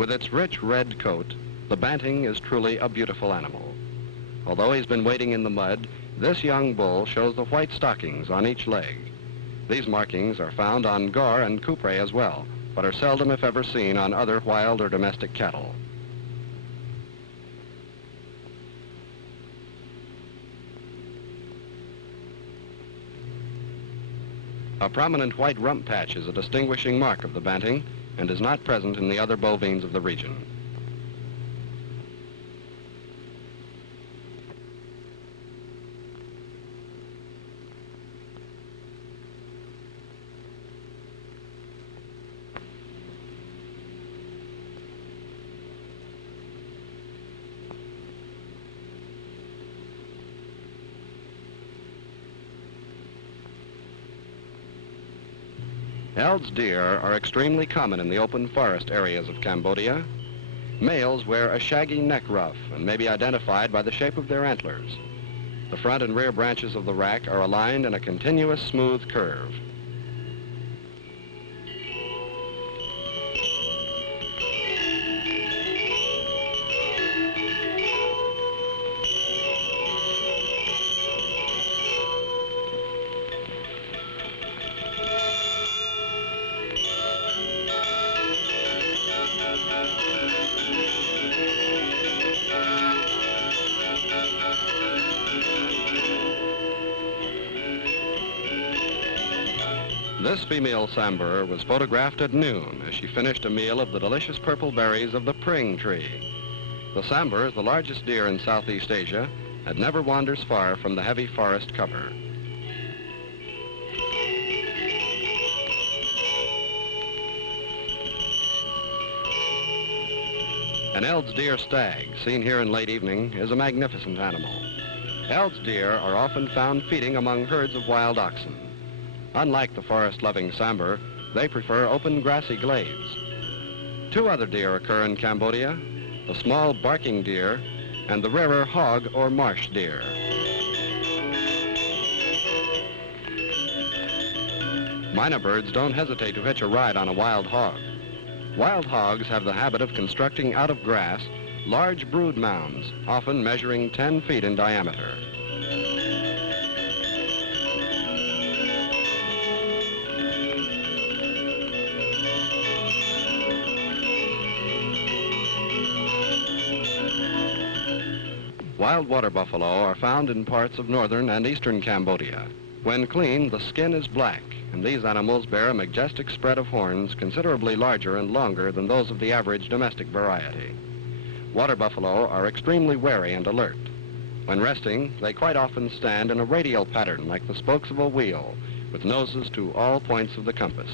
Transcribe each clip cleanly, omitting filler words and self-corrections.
With its rich red coat, the banting is truly a beautiful animal. Although he's been wading in the mud, this young bull shows the white stockings on each leg. These markings are found on Gore and Coupre as well, but are seldom if ever seen on other wild or domestic cattle. A prominent white rump patch is a distinguishing mark of the banting and is not present in the other bovines of the region. Eld's deer are extremely common in the open forest areas of Cambodia. Males wear a shaggy neck ruff and may be identified by the shape of their antlers. The front and rear branches of the rack are aligned in a continuous smooth curve. This female sambar was photographed at noon as she finished a meal of the delicious purple berries of the pring tree. The sambar is the largest deer in Southeast Asia and never wanders far from the heavy forest cover. An Eld's deer stag, seen here in late evening, is a magnificent animal. Eld's deer are often found feeding among herds of wild oxen. Unlike the forest-loving sambar, they prefer open grassy glades. Two other deer occur in Cambodia, the small barking deer and the rarer hog or marsh deer. Mynah birds don't hesitate to hitch a ride on a wild hog. Wild hogs have the habit of constructing out of grass large brood mounds, often measuring 10 feet in diameter. Wild water buffalo are found in parts of northern and eastern Cambodia. When clean, the skin is black, and these animals bear a majestic spread of horns considerably larger and longer than those of the average domestic variety. Water buffalo are extremely wary and alert. When resting, they quite often stand in a radial pattern like the spokes of a wheel, with noses to all points of the compass.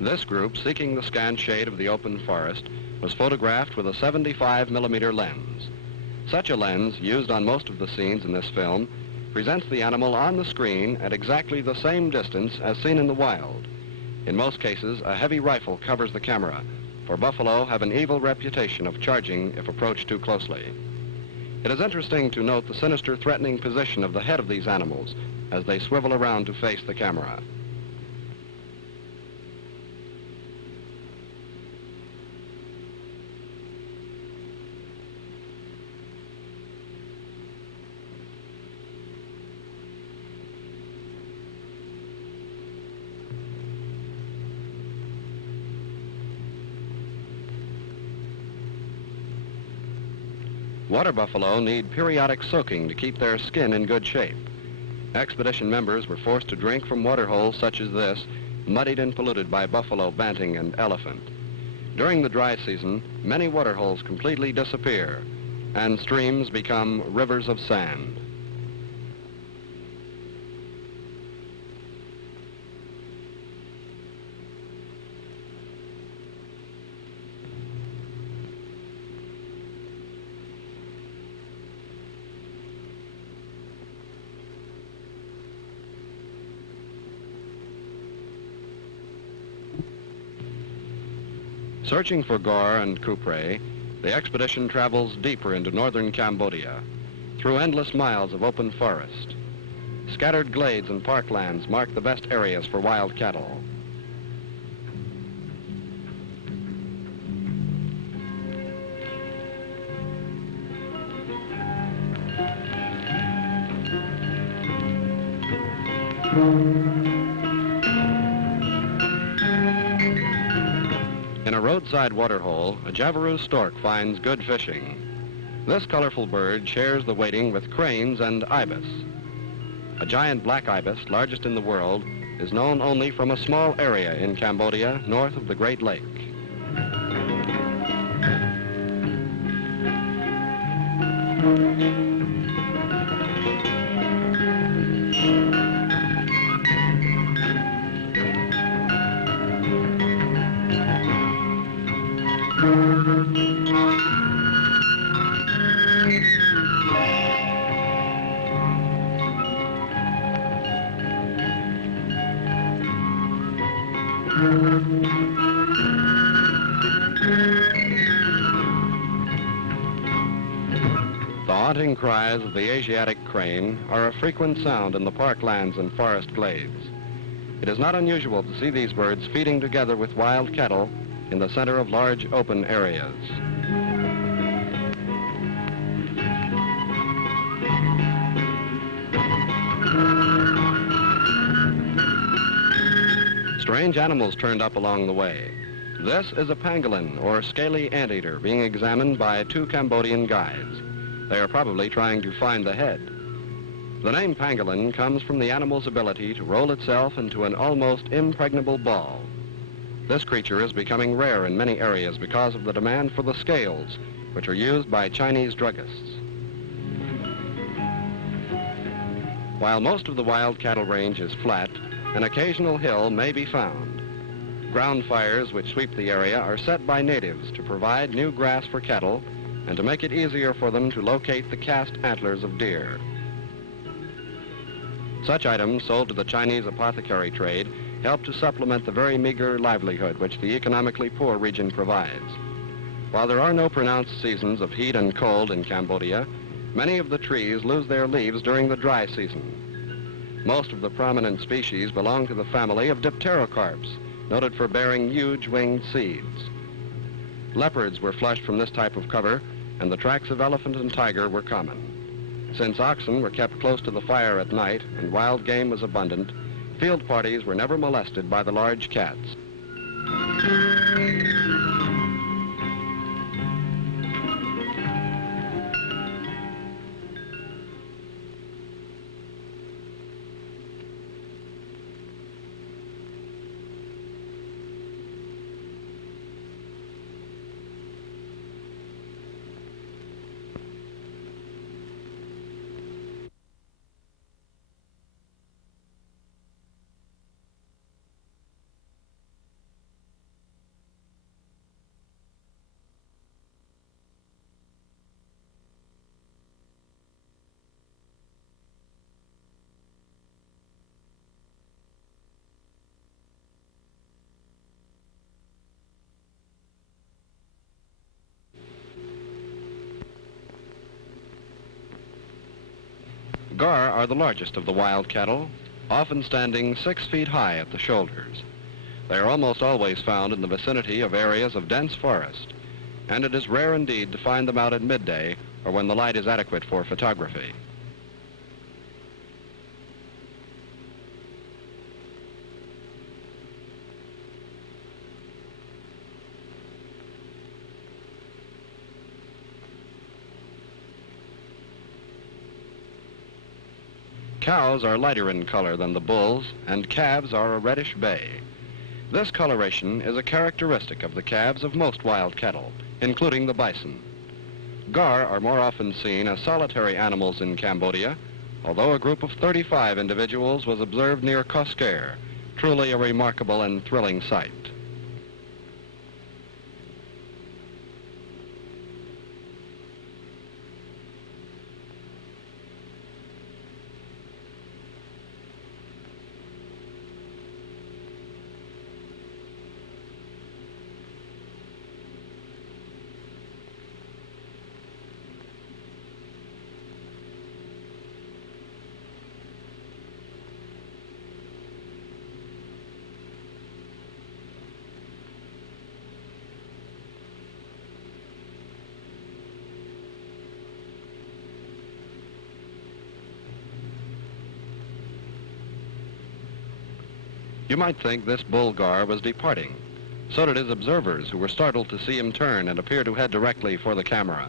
This group, seeking the scant shade of the open forest, was photographed with a 75mm lens. Such a lens, used on most of the scenes in this film, presents the animal on the screen at exactly the same distance as seen in the wild. In most cases, a heavy rifle covers the camera, for buffalo have an evil reputation of charging if approached too closely. It is interesting to note the sinister, threatening position of the head of these animals as they swivel around to face the camera. Water buffalo need periodic soaking to keep their skin in good shape. Expedition members were forced to drink from water holes such as this, muddied and polluted by buffalo, banting, and elephant. During the dry season, many water holes completely disappear, and streams become rivers of sand. Searching for gaur and cupre, the expedition travels deeper into northern Cambodia, through endless miles of open forest. Scattered glades and parklands mark the best areas for wild cattle. In a roadside waterhole, a Jabiru stork finds good fishing. This colorful bird shares the wading with cranes and ibis. A giant black ibis, largest in the world, is known only from a small area in Cambodia north of the Great Lake. The haunting cries of the Asiatic crane are a frequent sound in the parklands and forest glades. It is not unusual to see these birds feeding together with wild cattle in the center of large open areas. Strange animals turned up along the way. This is a pangolin, or scaly anteater, being examined by two Cambodian guides. They are probably trying to find the head. The name pangolin comes from the animal's ability to roll itself into an almost impregnable ball. This creature is becoming rare in many areas because of the demand for the scales, which are used by Chinese druggists. While most of the wild cattle range is flat, an occasional hill may be found. Ground fires which sweep the area are set by natives to provide new grass for cattle and to make it easier for them to locate the cast antlers of deer. Such items sold to the Chinese apothecary trade help to supplement the very meager livelihood which the economically poor region provides. While there are no pronounced seasons of heat and cold in Cambodia, many of the trees lose their leaves during the dry season. Most of the prominent species belong to the family of dipterocarps, noted for bearing huge winged seeds. Leopards were flushed from this type of cover, and the tracks of elephant and tiger were common. Since oxen were kept close to the fire at night and wild game was abundant, field parties were never molested by the large cats. Gaur are the largest of the wild cattle, often standing 6 feet high at the shoulders. They are almost always found in the vicinity of areas of dense forest, and it is rare indeed to find them out at midday or when the light is adequate for photography. Cows are lighter in color than the bulls, and calves are a reddish bay. This coloration is a characteristic of the calves of most wild cattle, including the bison. Gaur are more often seen as solitary animals in Cambodia, although a group of 35 individuals was observed near Kosker, truly a remarkable and thrilling sight. You might think this bull gar was departing. So did his observers, who were startled to see him turn and appear to head directly for the camera.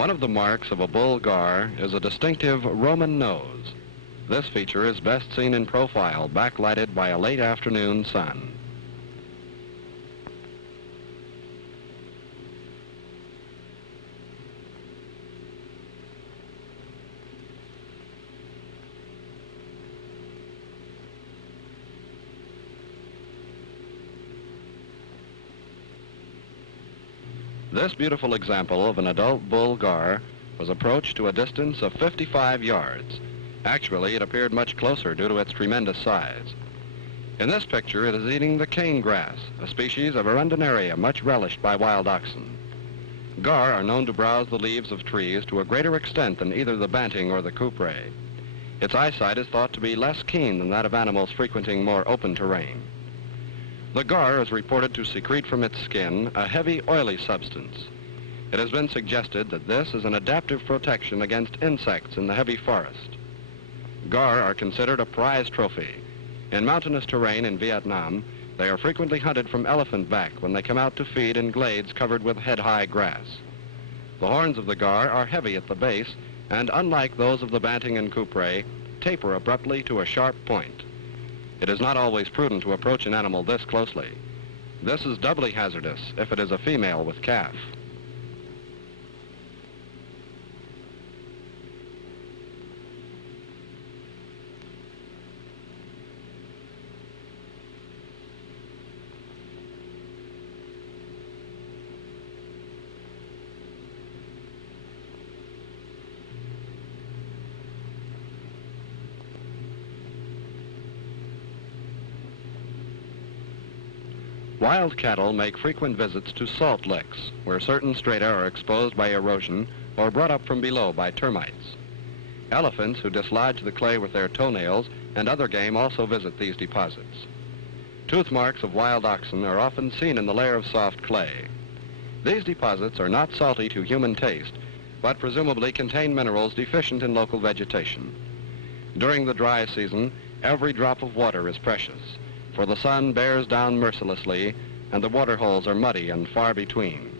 One of the marks of a bull gar is a distinctive Roman nose. This feature is best seen in profile, backlighted by a late afternoon sun. This beautiful example of an adult bull gar was approached to a distance of 55 yards. Actually, it appeared much closer due to its tremendous size. In this picture, it is eating the cane grass, a species of arundinaria much relished by wild oxen. Gar are known to browse the leaves of trees to a greater extent than either the banting or the coupre. Its eyesight is thought to be less keen than that of animals frequenting more open terrain. The gar is reported to secrete from its skin a heavy, oily substance. It has been suggested that this is an adaptive protection against insects in the heavy forest. Gar are considered a prize trophy. In mountainous terrain in Vietnam, they are frequently hunted from elephant back when they come out to feed in glades covered with head-high grass. The horns of the gar are heavy at the base and, unlike those of the banting and coupre, taper abruptly to a sharp point. It is not always prudent to approach an animal this closely. This is doubly hazardous if it is a female with calf. Wild cattle make frequent visits to salt licks, where certain strata are exposed by erosion or brought up from below by termites. Elephants who dislodge the clay with their toenails and other game also visit these deposits. Tooth marks of wild oxen are often seen in the layer of soft clay. These deposits are not salty to human taste, but presumably contain minerals deficient in local vegetation. During the dry season, every drop of water is precious, for the sun bears down mercilessly and the water holes are muddy and far between.